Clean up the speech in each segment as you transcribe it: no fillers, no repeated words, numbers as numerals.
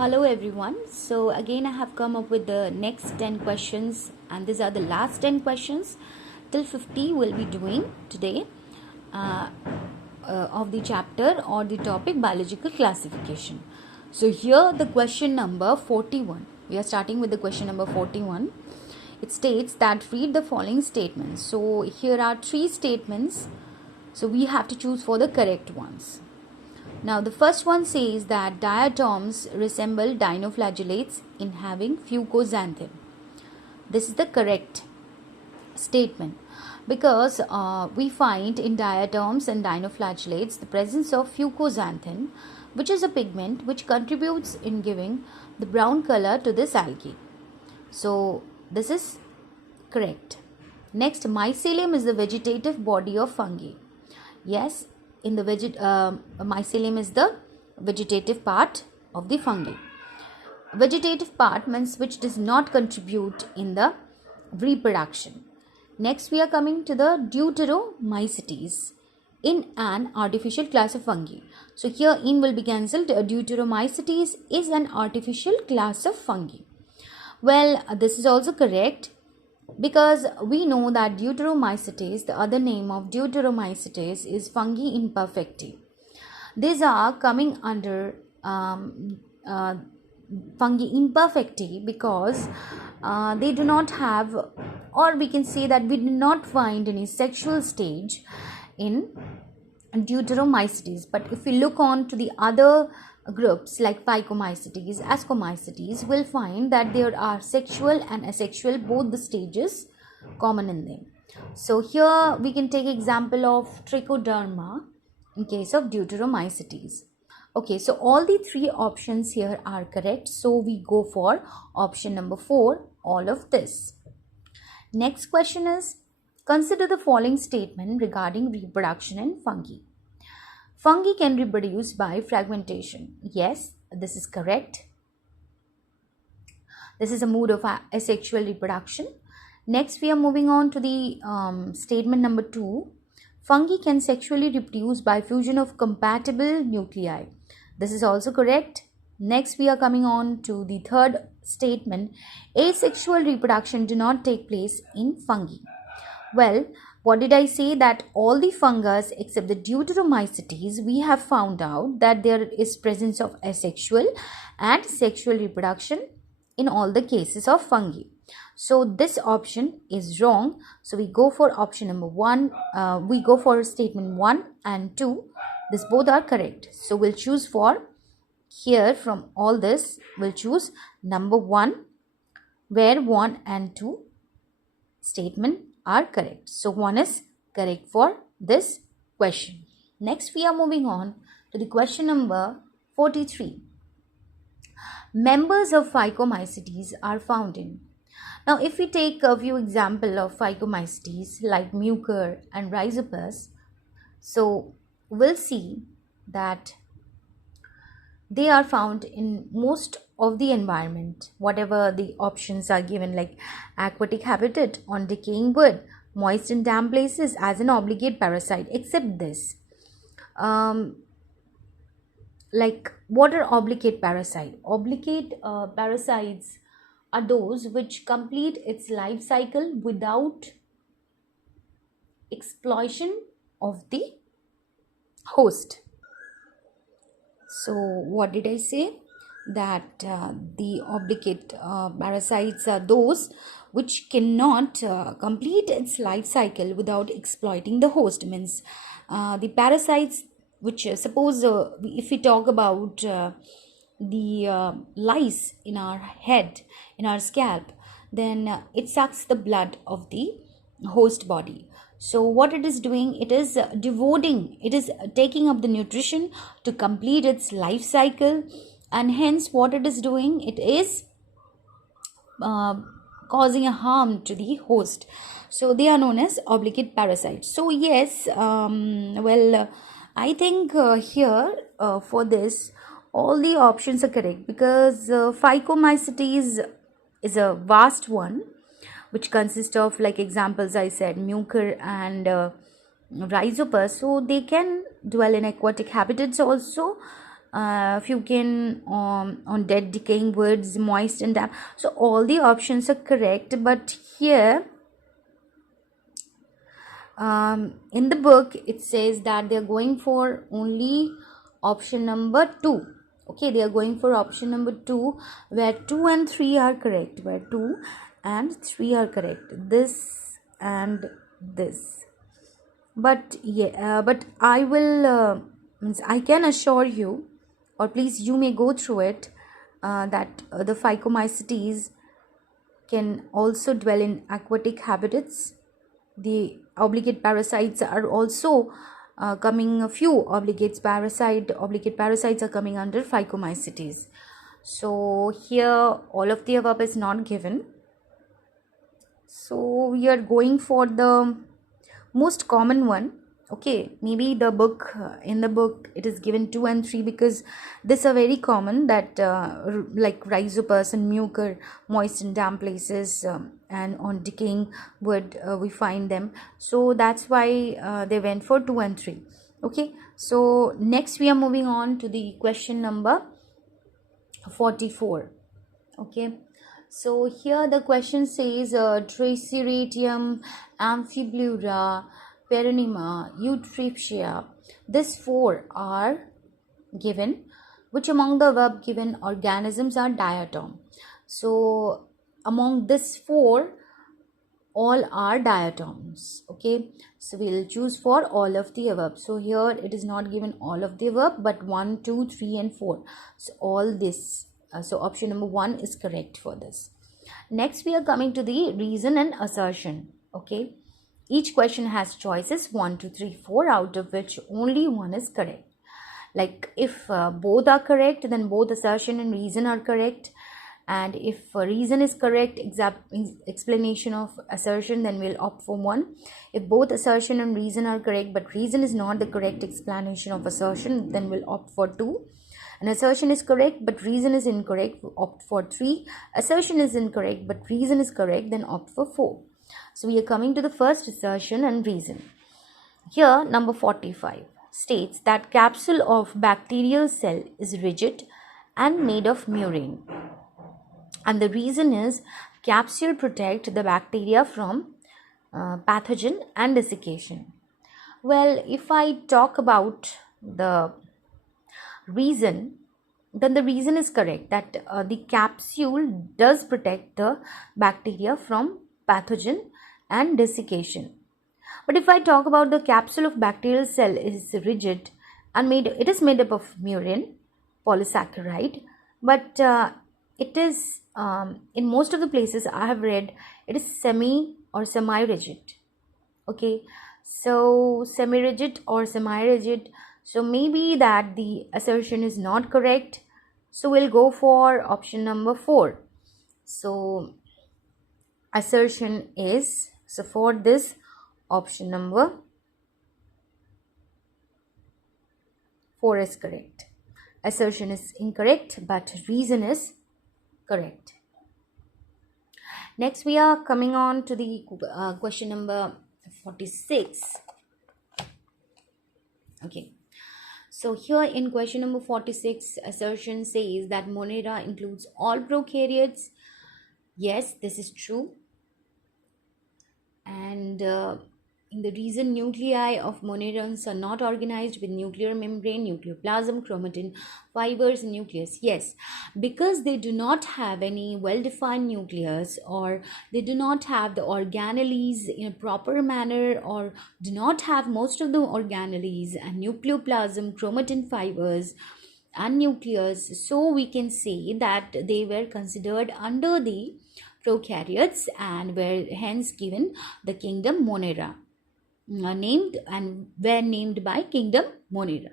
Hello everyone. So again I have come up with the next 10 questions and these are the last 10 questions till 50 we'll be doing today uh, of the chapter or the topic biological classification. So here the question number 41. We are starting with the question number 41. It states that read the following statements. So here are three statements. So we have to choose for the correct ones. Now the first one says that diatoms resemble dinoflagellates in having fucoxanthin. This is the correct statement because we find in diatoms and dinoflagellates the presence of fucoxanthin, which is a pigment which contributes in giving the brown color to this algae. So this is correct. Next, mycelium is the vegetative body of fungi. Yes, in the mycelium is the vegetative part of the fungi. Vegetative part means which does not contribute in the reproduction. Next we are coming to the deuteromycetes in an artificial class of fungi. So here in will be cancelled. Deuteromycetes is an artificial class of fungi. Well, this is also correct, because we know that deuteromycetes, the other name of deuteromycetes is fungi imperfecti. These are coming under fungi imperfecti because they do not have, or we can say that we do not find any sexual stage in deuteromycetes. But if we look on to the other groups like Phycomycetes, Ascomycetes, will find that there are sexual and asexual, both the stages common in them. So here we can take example of Trichoderma in case of Deuteromycetes. Okay, so all the three options here are correct. So we go for option number 4, all of this. Next question is, consider the following statement regarding reproduction in fungi. Fungi can reproduce by fragmentation. Yes, this is correct. This is a mode of asexual reproduction. Next, we are moving on to the statement number 2. Fungi can sexually reproduce by fusion of compatible nuclei. This is also correct. Next, we are coming on to the third statement. Asexual reproduction do not take place in fungi. Well, what did I say? That all the fungus except the Deuteromycetes, we have found out that there is presence of asexual and sexual reproduction in all the cases of fungi. So this option is wrong. So we go for option number 1. We go for statement 1 and 2. This both are correct. So we'll choose for here from all this. We'll choose number 1, where 1 and 2 statement are correct. So 1 is correct for this question. Next we are moving on to the question number 43. Members of Phycomycetes are found in. Now if we take a few examples of Phycomycetes like Mucor and Rhizopus, so we'll see that they are found in most of the environment, whatever the options are given, like aquatic habitat, on decaying wood, moist and damp places, as an obligate parasite, except this. Like what are obligate parasite? Obligate parasites are those which complete its life cycle without exploitation of the host. So what did I say? That the obligate parasites are those which cannot complete its life cycle without exploiting the host. Means the parasites which suppose if we talk about the lice in our head, in our scalp, then it sucks the blood of the host body. So what it is doing, it is devoting, it is taking up the nutrition to complete its life cycle, and hence what it is doing, it is causing a harm to the host. So they are known as obligate parasites. So yes, I think here for this all the options are correct, because Phycomycetes is a vast one which consists of, like examples I said, Mucor and Rhizopus. So they can dwell in aquatic habitats also, few can on dead decaying woods, moist and damp. So all the options are correct, but here in the book it says that they are going for only option number 2. Okay, they are going for option number 2, where 2 and 3 are correct, where 2 and 3 are correct, this and this. But yeah, but I will means I can assure you, or please you may go through it, that the Phycomycetes can also dwell in aquatic habitats. The obligate parasites are also coming, a few obligate parasites are coming under Phycomycetes. So here all of the above is not given, so we are going for the most common one. Okay, maybe the book in the book it is given 2 and 3 because these are very common, that like rhizopus and mucor, moist and damp places, and on decaying wood we find them, so that's why they went for 2 and 3. Okay, so next we are moving on to the question number 44. Okay, so here the question says Triceridium, Amphiblura, Peronima, Eutripsia. These 4 are given. Which among the above given organisms are diatom? So among these 4, all are diatoms. Okay, so we'll choose for all of the above. So here it is not given all of the above, but 1, 2, 3 and 4. So all this. So option number 1 is correct for this. Next we are coming to the reason and assertion. Okay, each question has choices 1, 2, 3, 4, out of which only one is correct. Like if both are correct, then both assertion and reason are correct, and if reason is correct, explanation of assertion, then we'll opt for 1. If both assertion and reason are correct but reason is not the correct explanation of assertion, then we'll opt for 2. An assertion is correct but reason is incorrect, opt for 3. Assertion is incorrect but reason is correct, then opt for 4. So we are coming to the first assertion and reason. Here number 45 states that capsule of bacterial cell is rigid and made of murine, and the reason is capsule protect the bacteria from pathogen and desiccation. Well, if I talk about the reason, then the reason is correct, that the capsule does protect the bacteria from pathogen and desiccation. But if I talk about the capsule of bacterial cell is rigid and it is made up of murine polysaccharide, but it is in most of the places I have read it is semi-rigid. Okay, so semi-rigid or semi-rigid, so maybe that the assertion is not correct, so we'll go for option number 4. So assertion is, so for this option number 4 is correct. Assertion is incorrect but reason is correct. Next we are coming on to the question number 46. Okay, so here in question number 46, assertion says that Monera includes all prokaryotes. Yes, this is true. And in the reason, nuclei of monerans are not organized with nuclear membrane, nucleoplasm, chromatin fibers, and nucleus. Yes, because they do not have any well-defined nucleus, or they do not have the organelles in a proper manner, or do not have most of the organelles and nucleoplasm, chromatin fibers and nucleus. So we can say that they were considered under the prokaryotes and were hence given the kingdom Monera, named and were named by kingdom Monera.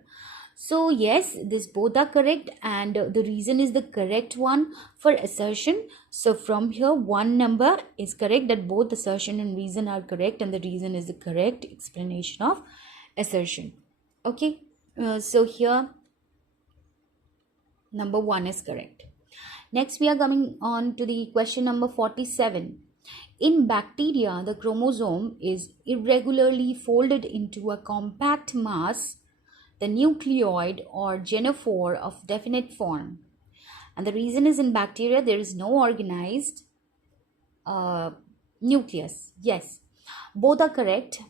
So yes, this both are correct, and the reason is the correct one for assertion. So from here 1 number is correct, that both assertion and reason are correct, and the reason is the correct explanation of assertion. Okay, so here number 1 is correct. Next we are coming on to the question number 47. In bacteria, the chromosome is irregularly folded into a compact mass the nucleoid or genophore of definite form. And the reason is, in bacteria there is no organized nucleus. Yes, both are correct,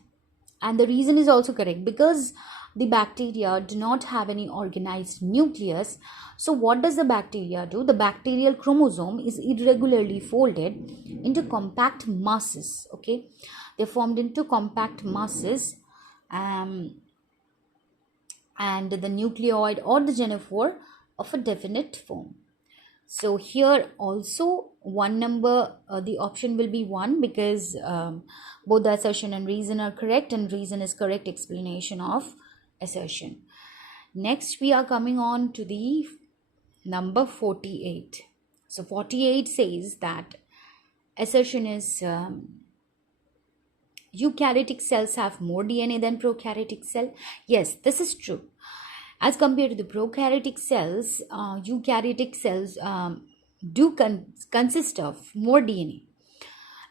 and the reason is also correct because the bacteria do not have any organized nucleus. So what does the bacteria do? The bacterial chromosome is irregularly folded into compact masses. Okay, they're formed into compact masses, and the nucleoid or the genophore of a definite form. So here also one number, the option will be 1 because both the assertion and reason are correct, and reason is correct explanation of assertion. Next we are coming on to the number 48. So 48 says that assertion is eukaryotic cells have more DNA than prokaryotic cell. Yes, this is true. As compared to the prokaryotic cells, eukaryotic cells do consist of more DNA.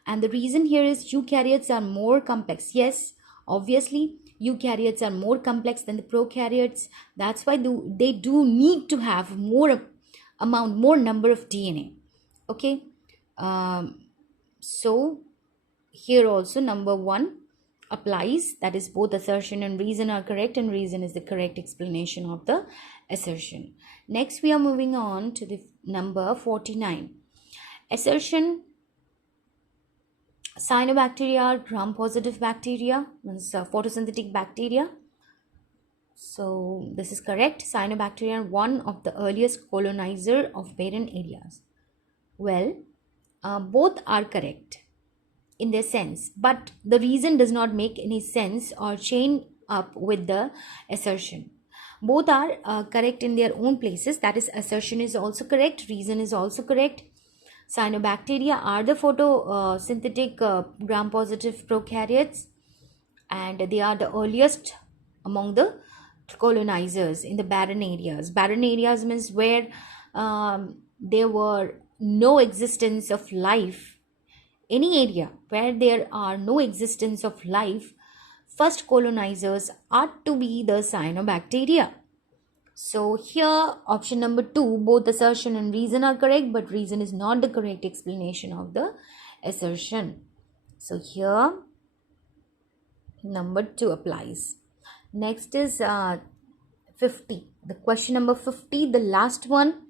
And the reason here is eukaryotes are more complex. Yes, obviously, eukaryotes are more complex than the prokaryotes. That's why they do need to have more number of DNA. Okay. So here also number 1 applies, that is both assertion and reason are correct, and reason is the correct explanation of the assertion. Next we are moving on to the number 49. Assertion, cyanobacteria are gram-positive bacteria, means photosynthetic bacteria. So this is correct. Cyanobacteria are one of the earliest colonizer of barren areas. Well, both are correct in their sense, but the reason does not make any sense or chain up with the assertion. Both are correct in their own places, that is assertion is also correct, reason is also correct. Cyanobacteria are the photosynthetic gram-positive prokaryotes, and they are the earliest among the colonizers in the barren areas. Barren areas means where there were no existence of life. Any area where there are no existence of life, first colonizers are to be the cyanobacteria. So here option number 2, both assertion and reason are correct, but reason is not the correct explanation of the assertion. So here number 2 applies. Next is 50. The question number 50, the last one.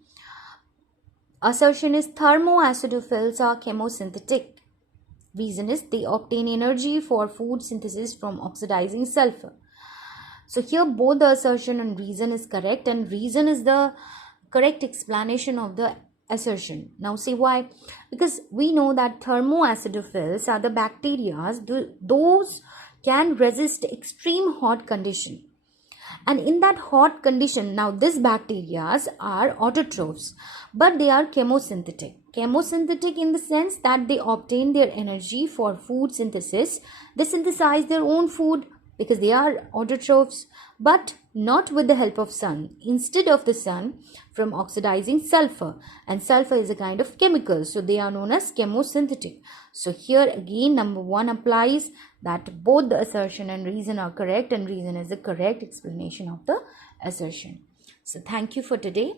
Assertion is thermoacidophils are chemosynthetic. Reason is they obtain energy for food synthesis from oxidizing sulfur. So here both the assertion and reason is correct, and reason is the correct explanation of the assertion. Now say why? Because we know that thermoacidophils are the bacteria, those can resist extreme hot condition. And in that hot condition, now these bacteria are autotrophs, but they are chemosynthetic. Chemosynthetic in the sense that they obtain their energy for food synthesis. They synthesize their own food because they are autotrophs, but not with the help of sun. Instead of the sun, from oxidizing sulfur. And sulfur is a kind of chemical, so they are known as chemosynthetic. So here again number 1 applies, that both the assertion and reason are correct, and reason is the correct explanation of the assertion. So thank you for today.